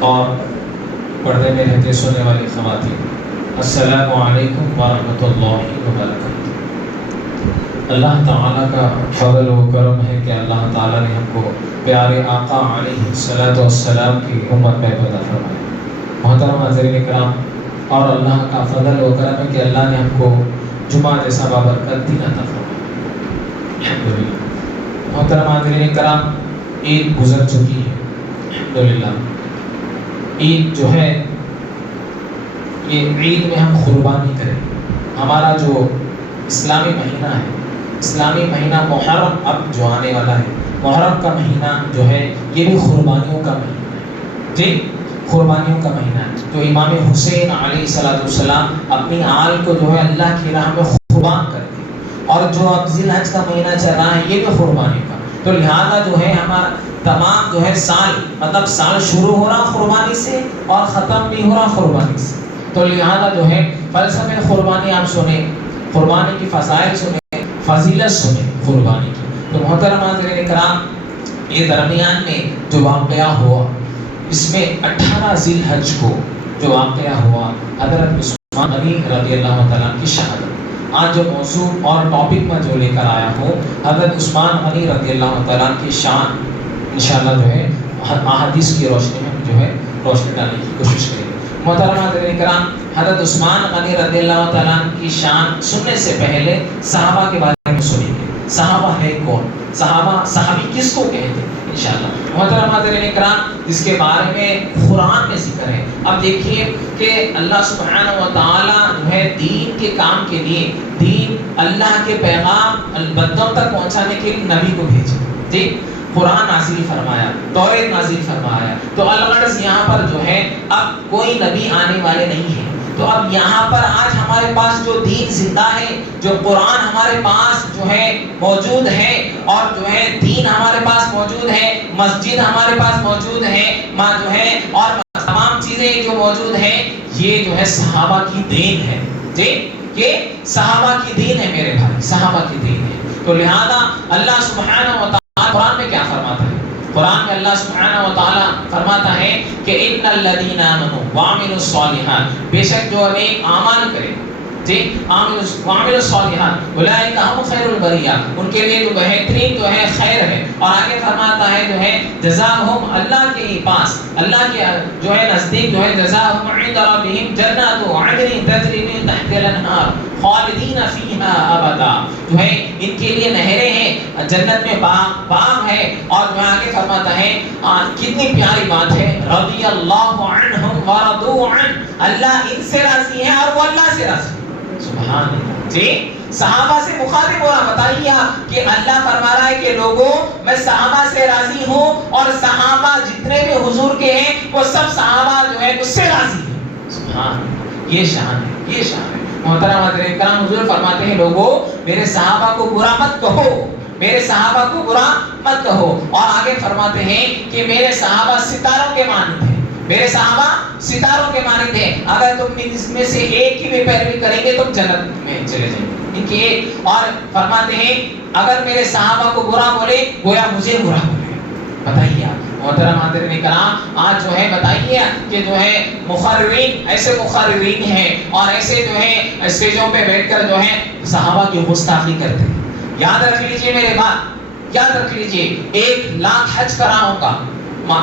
اور پردے میں رہتے سننے والی خواتین، السلام علیکم ورحمۃ اللہ وبرکاتہ۔ اللہ تعالیٰ کا فضل و کرم ہے کہ اللہ تعالیٰ نے ہم کو پیارے آقا علیہ الصلوۃ والسلام کی امت میں پیدا فرمایا۔ محترم حاضرین کرام، اور اللہ کا فضل و کرم ہے کہ اللہ نے ہم کو جمعہ جیسا بابرکت دین عطا فرمایا، الحمدللہ۔ محترم حاضرین کرام، عید گزر چکی ہے الحمدللہ۔ عید جو ہے، یہ عید میں ہم قربانی کریں۔ ہمارا جو اسلامی مہینہ ہے، اسلامی مہینہ محرم اب جو آنے والا ہے، محرم کا مہینہ جو ہے یہ بھی قربانیوں کا مہینہ ہے، جی قربانیوں کا مہینہ ہے۔ تو امام حسین علیہ السلام اپنی آل کو جو ہے اللہ کی راہ میں قربان کر دے، اور جو اب ذی الحج کا مہینہ چل رہا ہے یہ بھی قربانی کا، تو لہذا جو ہے ہمارا تمام جو ہے سال، مطلب سال شروع ہو رہا قربانی سے اور ختم بھی ہو رہا قربانی سے، تو لہذا جو ہے فلسفہ قربانی آپ سنیں، قربانی کی فضائل سنیں، فضیلت سنیں قربانی کی۔ تو محترم حاضرین کرام، یہ درمیان میں جو واقعہ ہوا، اس میں 18 ذی الحج کو جو واقعہ ہوا، حضرت عثمان غنی رضی اللہ تعالیٰ کی شہادت۔ آج جو موضوع اور ٹاپک میں جو لے کر آیا ہوں، حضرت عثمان غنی رضی اللہ تعالیٰ کی شان، انشاءاللہ جو ہے احادیث کی روشنی میں جو ہے روشنی ڈالنے کی کوشش کریں گے۔ محترم حاضرین کرام، حضرت عثمان غنی رضی اللہ تعالیٰ کی شان سننے سے پہلے صحابہ کے بارے میں سنیں گے۔ صحابہ ہے کون؟ صحابی کس کو کہتے ہیں انشاءاللہ۔ محترم حاضرین کرام، جس کے بارے میں قرآن میں ذکر ہے۔ اب دیکھیے کہ اللہ سبحانہ و تعالیٰ جو ہے دین کے کام کے لیے، دین اللہ کے پیغام بندوں تک پہنچانے کے لیے نبی کو بھیجا، ٹھیک، قرآن نازل فرمایا، تورات نازل فرمایا۔ تو الغرض یہاں پر جو ہے اب کوئی نبی آنے والے نہیں ہیں، تو اب یہاں پر آج ہمارے پاس جو دین زندہ ہے، جو قرآن ہمارے پاس جو ہے موجود ہے، اور جو ہے دین ہمارے پاس موجود ہے، مسجد ہمارے پاس موجود ہے، ماں جو ہے اور تمام چیزیں جو موجود ہیں، یہ جو ہے صحابہ کی دین ہے، جی یہ صحابہ کی دین ہے میرے بھائی، صحابہ کی دین ہے۔ تو لہذا اللہ سبحانہ و تعالیٰ قرآن میں کیا فرماتا ہے؟ قرآن میں اللہ سبحانہ و تعالیٰ فرماتا ہے کہ ان الذین آمنوا وعملوا الصالحات، بے شک جو نیک اعمال کرے، ٹھیک، وعملوا الصالحات اولئک هم خیر البریہ، ان کے لیے جو بہترین جو ہے خیر ہے۔ اور آگے فرماتا ہے جو ہے جزاؤہم، اللہ کے پاس، اللہ کے جو ہے نزدیک جو ہے جزاؤہم عند ربہم جنات عدن تجری من تحتها الانہار خالدین فیہا ابدا، جو ہے ان کے لیے نہریں ہیں جنت میں، باغ ہے۔ اور جو آگے فرماتا ہے کتنی پیاری بات ہے، رضی اللہ عنہم ورضوا عنہ، اللہ ان سے راضی ہے اور وہ اللہ سے راضی ہے، سبحان اللہ۔ جی صحابہ سے مخاطب ہو رہا، بتائیے آپ کہ اللہ فرما رہا ہے کہ لوگوں میں صحابہ سے راضی ہوں، اور صحابہ جتنے بھی حضور کے ہیں وہ سب صحابہ جو ہے اس سے راضی ہیں، سبحان اللہ۔ یہ شان ہے، یہ شان ہے۔ محترم حضرات کرام، حضور فرماتے ہیں لوگوں میرے صحابہ کو برا مت کہو، میرے صحابہ کو برا مت کہو۔ اور آگے فرماتے ہیں کہ میرے صحابہ ستاروں کے مانند ہیں، میرے صحابہ ستاروں کے مانند ہیں، اگر تم اس میں سے ایک کی بھی پیروی کریں گے تم جنت میں چلے جائیں گے، ان کی ایک۔ اور فرماتے ہیں اگر میرے صحابہ کو برا بولے گویا مجھے برا بولے۔ بتائیے آپ محترم حاضرین کرام، آج جو ہے بتائیے کہ جو ہے مقررین، ایسے مقررین ہیں اور ایسے جو ہے اسٹیجوں پہ بیٹھ کر جو ہے صحابہ کی گستاخی کرتے ہیں۔ یاد رکھ لیجئے میرے بات، یاد رکھ لیجئے، 1,00,000 حج کراؤں گا،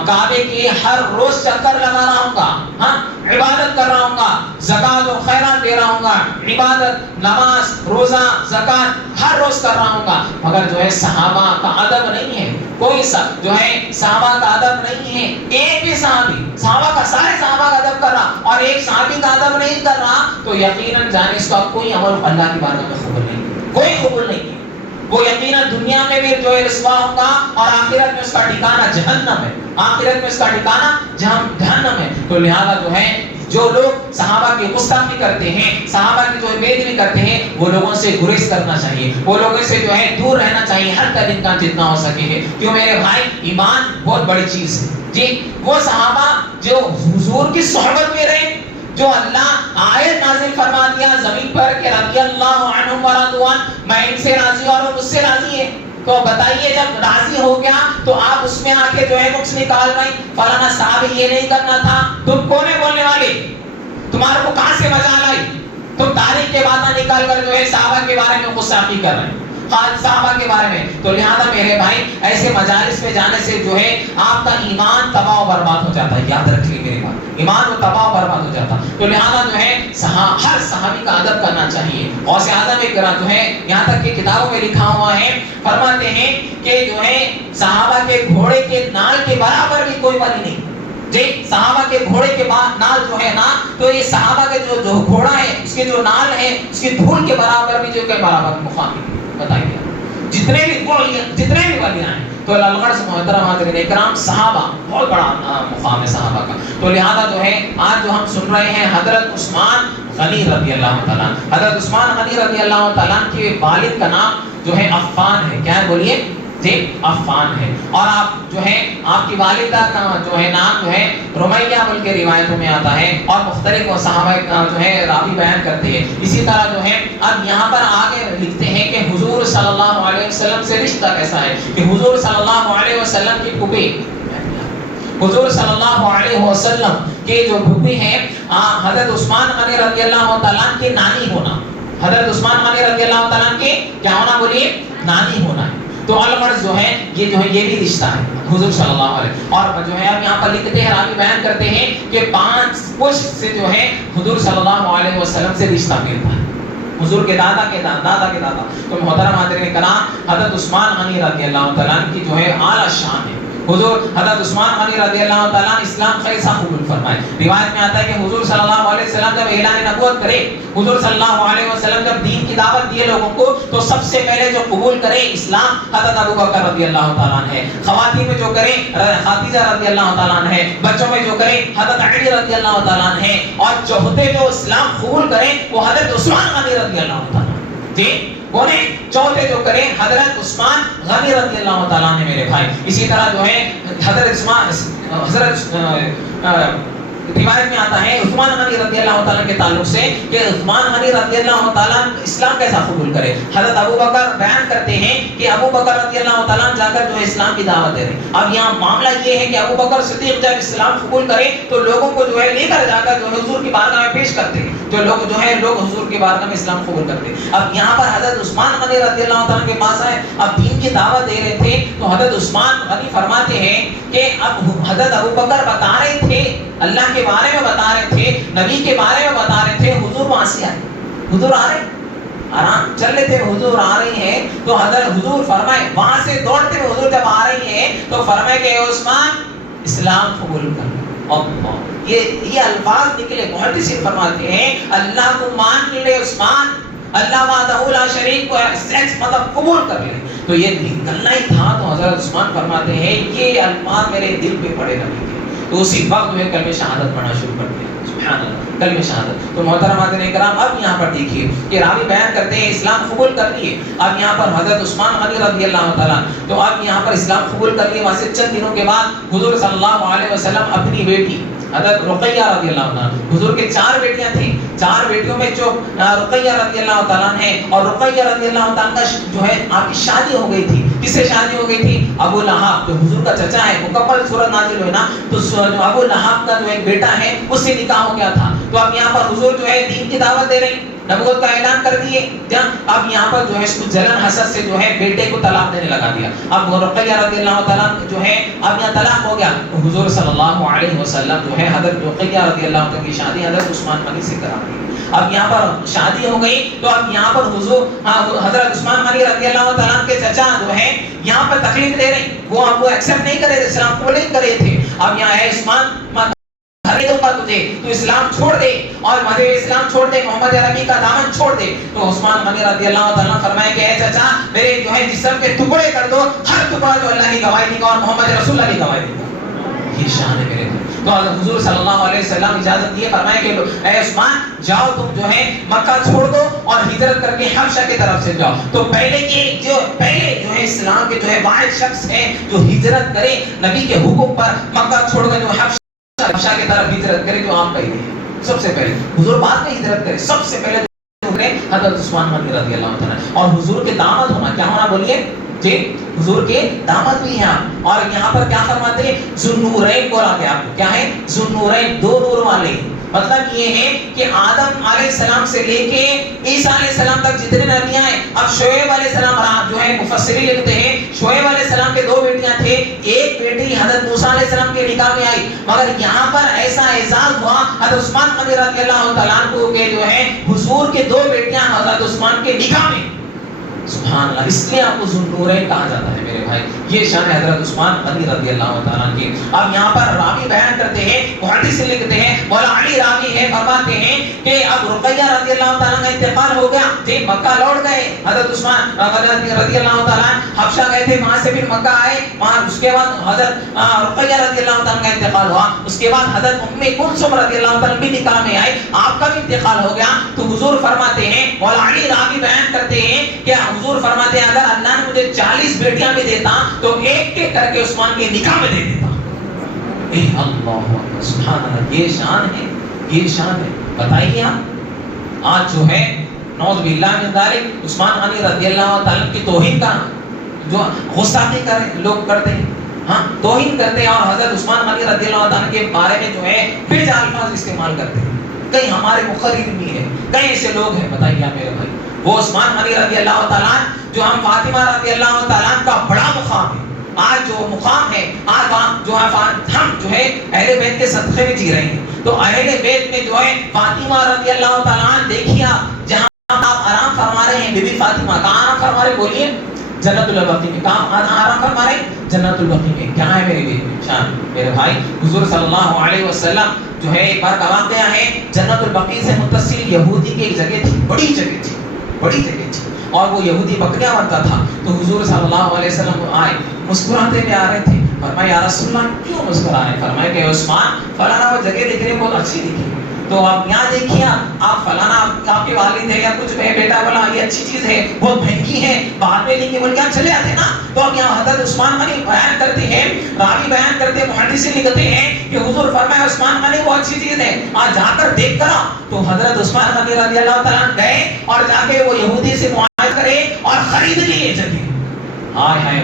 کعبے کی ہر روز چکر لگا رہا ہوں گا، ہاں عبادت کر رہا ہوں گا، زکات اور خیرات دے رہا ہوں گا، عبادت، نماز، روزہ، زکات ہر روز کر رہا ہوں گا، مگر جو ہے صحابہ کا ادب نہیں ہے، کوئی جو ہے صحابہ کا ادب نہیں ہے، ایک بھی صحابہ کا سارے صحابہ کا ادب کر رہا اور ایک صحابی کا ادب نہیں کر رہا، تو یقیناً جانے اس کا کوئی عمل اللہ کی بارگاہ میں قبول نہیں، کوئی قبول نہیں ہے۔ وہ یقیناً دنیا میں بھی جو ہے رسوا ہوگا، اور آخرت میں اس کا ٹھکانہ جہنم ہے، آخرت میں اس کا ٹھکانہ جہنم ہے۔ تو لہذا جو ہے جو لوگ صحابہ کی گستاخی کرتے ہیں، صحابہ کی جو ہے بے ادبی کرتے ہیں، وہ لوگوں سے گریز کرنا چاہیے، وہ لوگوں سے جو ہے دور رہنا چاہیے ہر طریقہ جتنا ہو سکے ہے۔ کیوں میرے بھائی، ایمان بہت بڑی چیز ہے جی۔ وہ صحابہ جو حضور کی صحبت میں رہے، جو اللہ آیت نازل فرما دیا زمین پر کہ رضی اللہ عنہم ورضوا عنہ، میں ان سے راضی اور وہ مجھ سے راضی ہے، تو بتائیے جب راضی ہو گیا تو آپ اس میں آ کے جو ہے نقص نکال رہے ہیں، فلانا صاحب یہ نہیں کرنا تھا. تم کون ہے بولنے والے؟ تمہارے کو کہاں سے مجال آئی؟ تم تاریخ کے باتیں نکال کر جو ہے صحابہ کے بارے میں غصہ کر رہے ہیں، صحابہ کے بارے میں. تو لہذا میرے بھائی ایسے مجالس میں جانے سے جو ہے آپ کا ایمان تباہ و برباد ہو جاتا ہے. یاد رکھیے میری بات، ایمان وہ تباہ و برباد ہو جاتا. تو لہذا جو ہے ہر صحابی کا ادب کرنا چاہیے. غوث اعظم ایک جو ہے یہاں تک کہ کتابوں میں لکھا ہوا ہے، فرماتے ہیں کہ جو ہے صحابہ کے گھوڑے کے نال کے برابر بھی کوئی ولی نہیں. جی صحابہ کے گھوڑے کے نال جو ہے نا، تو یہ صحابہ کے جو گھوڑا ہے اس کے جو نال ہے اس کی دھول کے برابر بھی جو کہ برابر مقام ہے. بتائیے جتنے بھی ولیاں ہیں تو للغڑ سے محترم حاضرین اکرام صحابہ بہت بڑا مقام ہے صحابہ کا. تو لہذا جو ہے آج جو ہم سن رہے ہیں حضرت عثمان غنی رضی اللہ تعالیٰ، حضرت عثمان غنی رضی اللہ تعالیٰ کے والد کا نام جو ہے عفان ہے. کیا ہے بولیے جی؟ عفان ہے. اور آپ جو ہے آپ کی والدہ کا جو ہے نام جو ہے رمیہ بول کے روایتوں میں آتا ہے، اور مختلف صحابہ جو ہے راوی بیان کرتے ہیں. اسی طرح جو ہے اب یہاں پر آگے لکھتے ہیں کہ حضور صلی اللہ علیہ وسلم سے رشتہ کیسا ہے، کہ حضور صلی اللہ علیہ وسلم کی پھوپھی، حضور صلی اللہ علیہ وسلم کے جو پھوپھی ہیں حضرت عثمان غنی رضی اللہ تعالیٰ کی نانی ہونا، حضرت عثمان غنی رضی اللہ تعالیٰ کے کیا ہونا بولیے؟ نانی ہونا ہے. تو الغرض جو ہے یہ بھی رشتہ ہے حضور صلی اللہ علیہ. اور جو ہے اب یہاں پر لکھتے ہیں راوی بیان کرتے ہیں کہ 5 پشت سے جو ہے حضور صلی اللہ علیہ وسلم سے رشتہ ملتا ہے، حضور کے دادا کے دادا کے دادا. تو محترم حاضرین کرام حضرت عثمان غنی رضی اللہ تعالیٰ کی جو ہے اعلیٰ شان ہے. حضور حضرت عثمان غنی رضی اللہ تعالیٰ اسلام کیسا قبول فرمائے. روایت میں آتا ہے کہ حضور صلی اللہ علیہ وسلم جب اعلان نبوت کرے، حضور صلی اللہ علیہ وسلم جب دین کی دعوت دیے لوگوں کو، تو سب سے پہلے جو قبول کرے اسلام حضرت ابو بکر رضی اللہ تعالیٰ عنہ ہے. خواتین میں جو کرے خدیجہ رضی اللہ تعالیٰ عنہ ہے. بچوں میں جو کرے حضرت علی رضی اللہ تعالیٰ عنہ ہے. اور چوتھے جو اسلام قبول کرے وہ حضرت عثمان غنی رضی اللہ تعالیٰ عنہ. جی بولے چوتھے جو کریں حضرت عثمان غنی رضی اللہ تعالیٰ نے میرے بھائی. اسی طرح جو ہے حضرت عثمان روایت میں آتا ہے عثمان غنی رضی اللہ تعالیٰ کے تعلق سے کہ عثمان غنی رضی اللہ تعالیٰ اسلام کیسا قبول کرے. حضرت ابو بکر بیان کرتے ہیں کہ ابو بکر رضی اللہ تعالیٰ جا کر جو ہے اسلام کی دعوت دے رہے. اب یہاں معاملہ یہ ہے کہ ابو بکر صدیق جب اسلام قبول کرے تو لوگوں کو جو ہے لے کر جا کر جو ہے حضور کی بارگاہ میں پیش کرتے ہیں. جو لوگ حضور کی بارگاہ میں اسلام قبول کرتے ہیں. اب یہاں پر حضرت عثمان غنی رضی اللہ تعالیٰ کے پاس آئے، اب دین کی دعوت دے رہے تھے. تو حضرت عثمان غنی فرماتے ہیں کہ اب حضرت ابو بکر بتا رہے تھے، اللہ کے بارے میں بتا رہے تھے، نبی کے بارے میں بتا رہے تھے، حضور وہاں سے آئے، حضور آ رہے آرام چل رہے تھے، حضور آ رہی ہیں. تو حضرت حضور فرمائے وہاں سے دوڑتے ہوئے حضور جب آ رہی ہیں تو فرمائے کہ عثمان اسلام قبول کر. اللہ یہ الفاظ نکلے. محدثین فرماتے ہیں اللہ کو مان لے عثمان، اللہ وحدہ لا شریک کو مطلب قبول کر لے. تو یہ نکلنا ہی تھا. تو حضرت عثمان فرماتے ہیں یہ الفاظ میرے دل پہ پڑے نبی کے. تو اسی وقت جو ہے کلمہ شہادت پڑھنا شروع کر دیا. سبحان اللہ، کلمہ شہادت. تو محترم حاضرین کرام اب یہاں پر دیکھیے کہ راوی بیان کرتے ہیں اسلام قبول کر لیے. اب یہاں پر حضرت عثمان غنی رضی اللہ تعالیٰ تو اب یہاں پر اسلام قبول کر لیے. وہاں سے چند دنوں کے بعد حضور صلی اللہ علیہ وسلم اپنی بیٹی حضرت رقیہ رضی اللہ عنہ، حضور کے 4 بیٹیاں تھیں، 4 بیٹیوں میں جو رقیہ رضی اللہ تعالیٰ ہے، اور رقیہ رضی اللہ تعالیٰ کا جو ہے آپ کی شادی ہو گئی تھی. کس سے شادی ہو گئی تھی؟ ابو لہب جو حضور کا چچا ہے. مکمل سورت نازل ہوئی نا، تو ابو لہب کا جو ایک بیٹا ہے اس سے نکاح ہو گیا تھا. تو اب یہاں پر حضور جو ہے دین کی دعوت دے رہی، نبوت کا اعلان کر دیے. اب یہاں پر جو ہے اس کو جلن حسد سے جو ہے بیٹے کو طلاق دینے لگا دیا. اب رقیہ رضی اللہ تعالیٰ جو ہے اب یہاں طلاق ہو گیا. تو حضور صلی اللہ علیہ وسلم جو ہے حضرت رقیہ رضی اللہ تعالیٰ کی شادی حضرت عثمان غنی سے کرا دی. اب یہاں پر شادی ہو گئی. تو اب یہاں پر حضور حضرت عثمان غنی رضی اللہ تعالیٰ کے چچا جو ہے یہاں پر تکلیف دے رہے، وہ آپ کو ایکسپٹ نہیں کرے تھے، اسلام قبول نہیں کرے تھے. اب یہاں ہے عثمان تجھے تو اسلام چھوڑ دے اور مذہب اسلام چھوڑ دے، محمد عربی کا دامن چھوڑ دے. تو عثمان غنی رضی اللہ تعالیٰ فرمائے کہ اے چچا میرے جو ہے جسم کے ٹکڑے کر دو، ہر ٹکڑا جو اللہ کی گواہی دے گا اور محمد رسول اللہ کی گواہی دے گا. یہ شان ہے میرے. تو حضور صلی اللہ علیہ وسلم اجازت دیے، فرمائے کہ اے عثمان جاؤ تم جو ہے مکہ چھوڑ دو اور ہجرت کر کے حبشہ کی طرف سے جاؤ. تو پہلے جو ہے اسلام کے جو ہے واحد شخص ہے جو ہجرت کرے نبی کے حکم پر، مکہ چھوڑ کر جو حبشہ کی طرف ہجرت کرے، جو آپ پہلے سب سے پہلے حضور بعد میں ہجرت کرے، سب سے پہلے حضرت عثمان غنی رضی اللہ تعالیٰ. اور حضور کے داماد ہونا کیا ہونا بولیے جی حضور کے داماد بھی ہیں آپ. اور یہاں پر کیا فرماتے ہیں؟ ذوالنورین بولا گیا. کیا ہے؟ ذوالنورین، دو نور والے. مطلب یہ ہے کہ آدم علیہ السلام سے لے کے عیسیٰ علیہ السلام تک جتنے نبی آئے. اب شعیب علیہ السلام جو ہے مفسرین لکھتے ہیں شعیب علیہ السلام کے دو بیٹیاں تھے، ایک بیٹی حضرت موسیٰ علیہ السلام کے نکاح میں آئی، مگر یہاں پر ایسا اعزاز ہوا حضرت عثمان غنی رضی اللہ تعالیٰ عنہ کے جو ہے حضور کے دو بیٹیاں حضرت عثمان کے نکاح میں. سبحان اللہ. اس لیے آپ کو ذوالنورین کہا جاتا ہے میرے بھائی. یہ شان ہے حضرت عثمان غنی رضی اللہ تعالیٰ عنہ کی. اب یہاں پر راوی بیان کرتے ہیں، محدث لکھتے ہیں، مولا علی راوی ہے، فرماتے ہیں کہ اب رقیہ رضی اللہ تعالیٰ کا انتقال ہو گیا. جی مکہ لوٹ گئے حضرت عثمان رضی اللہ تعالیٰ حبشہ گئے تھے، وہاں سے پھر مکہ آئے. وہاں اس کے بعد حضرت رقیہ رضی اللہ تعالیٰ کا انتقال ہوا. اس کے بعد حضرت ام کلثوم رضی اللہ تعالیٰ بھی نکاح میں آئے، آپ کا بھی انتقال ہو گیا. تو حضور فرماتے ہیں، مولا علی راوی بیان کرتے ہیں کہ حضور فرماتے ہیں اگر اللہ نے مجھے 40 بیٹیاں بھی دیتا تو ایک ایک کر کے عثمان کے نکاح میں دے دیتا. اے اللہ سبحان اللہ. یہ شان ہے، یہ شان ہے. بتائیے آپ آج جو ہے نعوذ باللہ من ذالک عثمان غنی رضی اللہ تعالیٰ کی توہین کا جو غصہ لوگ کرتے ہیں، ہاں توہین کرتے ہیں، اور حضرت عثمان غنی رضی اللہ تعالیٰ کے بارے میں جو ہے بے جا الفاظ استعمال کرتے ہیں. کئی ہمارے مقرر بھی ہیں، کئی ایسے لوگ ہیں. بتائیے میرے بھائی وہ عثمان غنی رضی اللہ تعالیٰ جو ہم فاطمہ رضی اللہ تعالیٰ کا بڑا مقام ہے. آج جو مقام ہے، آج جو ہم جو ہے اہل بیت کے صدقے میں جی رہے ہیں. تو اہل بیت میں جو ہے فاطمہ رضی اللہ تعالیٰ دیکھیے جہاں آپ آرام فرما رہے ہیں، بی بی فاطمہ کہاں آرام فرما رہے؟ بولیے جنت البقیع میں. کہاں آرام فرما رہے؟ جنت البقیع میں. کیا ہے میرے شان میرے بھائی؟ حضور صلی اللہ علیہ وسلم جو ہے ایک بار کا واقعہ ہے، جنت البقیع سے متصل یہودی کی ایک جگہ تھی، بڑی جگہ تھی، بڑی جگہ تھی، اور وہ یہودی بکریاں بنتا تھا. تو حضور صلی اللہ علیہ وسلم آئے، مسکراتے ہوئے آ رہے تھے. فرمایا یا رسول اللہ کیوں مسکرا رہے ہیں؟ فرمایا کہ عثمان فلانا وہ جگہ دیکھ رہے بہت اچھی دکھی، تو آپ یہاں دیکھیے، آپ فلانا آپ کے والد ہے یا کچھ ہے، بیٹا بولا یہ اچھی چیز ہے، بہت مہنگی ہے، بعد میں لیں گے بول کے آپ چلے آتے نا. تو اب یہاں حضرت عثمان غنی بیان کرتے ہیں، راوی بیان کرتے ہیں، محدثین لکھتے ہیں کہ حضور فرمایا عثمان غنی وہ اچھی چیز ہے، آج جا کر دیکھ کر. تو حضرت عثمان غنی رضی اللہ تعالیٰ گئے اور جا کے وہ یہودی سے معاہدہ کرے اور خرید لیے جگہ. ہائے ہائے.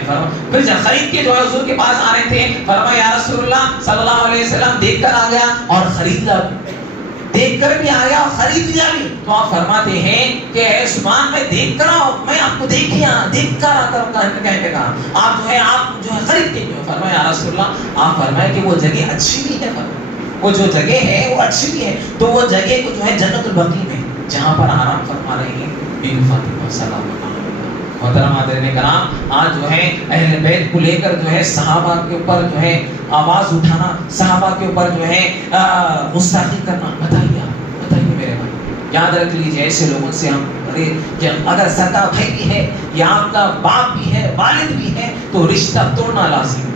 پھر جب خرید کے جو ہے حضور کے پاس آ رہے تھے، فرمایا یا رسول اللہ صلی اللہ علیہ وسلم دیکھ کر آ گیا اور خرید لیا، دیکھ کر بھی آیا اور خرید لیا بھی. تو آپ فرماتے ہیں کہ اے عثمان میں دیکھ کر آؤ، میں آپ کو دیکھ کر آ کر کہنے کا آپ جو ہے آپ جو ہے خرید کے کیوں؟ فرمایا یا رسول اللہ آپ فرمائے کہ وہ جگہ اچھی بھی ہے، وہ جو جگہ ہے وہ اچھی بھی ہے. تو وہ جگہ کو جو ہے جنت البقیع میں جہاں پر آرام فرما رہی ہیں بی بی فاطمہ سلام اللہ. محترم حاضرین کرام، آج جو ہے اہل بیت کو لے کر جو ہے صحابہ کے اوپر جو ہے آواز اٹھانا، صحابہ کے اوپر جو ہے گستاخی کرنا. بتائیے میرے بھائی، یاد رکھ لیجیے ایسے لوگوں سے ہم اگر سگا بھائی بھی ہے یا آپ کا باپ بھی ہے، والد بھی ہے، تو رشتہ توڑنا لازم.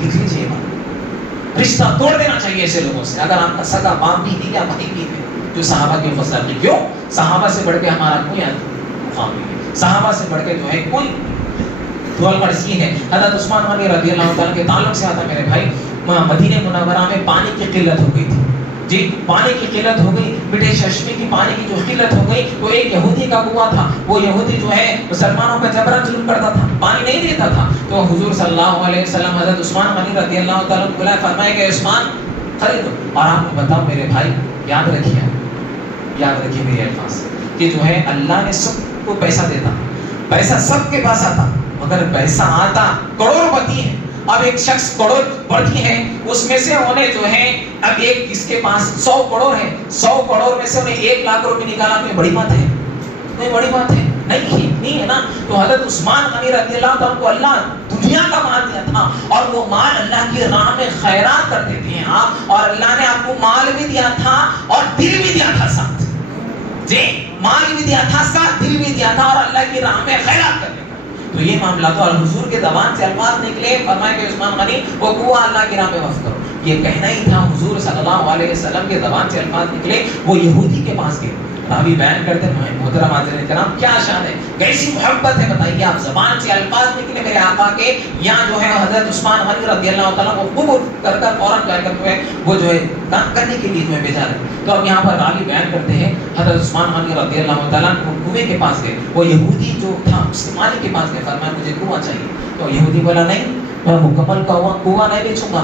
لکھ لیجیے بات، رشتہ توڑ دینا چاہیے ایسے لوگوں سے. اگر آپ کا سگا باپ بھی ہے یا بھائی بھی ہے جو صحابہ کے فضل کی، کیوں صحابہ سے بڑھ کے ہمارا کوئی مقام نہیں ہے، صحابہ سے بڑھ کے جو ہے کوئی. تو الغرض یہ ہے حضرت عثمان غنی رضی اللہ تعالیٰ کے تعلق سے آتا میرے بھائی، مدینہ منورہ میں پانی کی قلت ہو گئی تھی. جی پانی کی قلت ہو گئی، میٹھے چشمے کی پانی کی جو قلت ہو گئی، تو ایک یہودی کا کنواں تھا، وہ یہودی جو ہے مسلمانوں کا جبرن ظلم کرتا تھا، پانی نہیں دیتا تھا. تو حضور صلی اللہ علیہ وسلم حضرت عثمان غنی رضی اللہ تعالیٰ کو بلایا، فرمایا کہ عثمان خریدو. اور آپ کو بتاؤ میرے بھائی، یاد رکھیے میرے الفاظ کہ جو ہے اللہ نے سب کو پیسہ دیتا، پیسہ سب کے پاس آتا، مگر پیسہ آتا کروڑ پتی ہے. اب ایک شخص کروڑ پتی ہے، اس میں سے انہیں جو ہے اب ایک اس کے پاس 100 کروڑ ہے، 100 کروڑ میں سے انہیں 1 لاکھ روپے نکالا. کوئی بڑی بات ہے؟ کوئی بڑی بات ہے نہیں ہے نا. تو حضرت عثمان غنی رضی اللہ عنہ کو اللہ دنیا کا مال دیا تھا، اور وہ مال اللہ کی راہ میں خیرات کرتے تھے آپ، اور اللہ نے آپ کو مال بھی دیا تھا اور دل بھی دیا تھا ساتھ. جی مال بھی دیا تھا ساتھ، دل بھی دیا تھا، اور اللہ کی راہ میں خیرات کرنے کا. تو یہ معاملہ تو حضور کے زبان سے الفاظ نکلے، فرمایا کہ عثمان غنی وہ کنواں اللہ کی راہ میں وقف کرو. یہ کہنا ہی تھا حضور صلی اللہ علیہ وسلم کے زبان سے الفاظ نکلے. وہ یہودی کے پاس گئے، راوی بیان کرتے ہیں محترم حاضرین کرام کیا شان ہے, کیسی محبت ہے بتائیے آپ, زبان سے الفاظ نکلے میرے آقا کے, یہاں جو ہے حضرت عثمان غنی رضی اللہ تعالیٰ کو قبول کر فوراً جا کر جو ہے وہ جو ہے کام کرنے کے لیے جو ہے بھیجا رہے. تو اب یہاں پر راوی بیان کرتے ہیں حضرت عثمان غنی رضی اللہ تعالیٰ وہ کنویں کے پاس گئے, وہ یہودی جو تھا اس کے مالک کے پاس گئے, فرمایا مجھے کنواں چاہیے. تو یہودی بولا نہیں, میں مکمل کنواں نہیں بیچوں گا,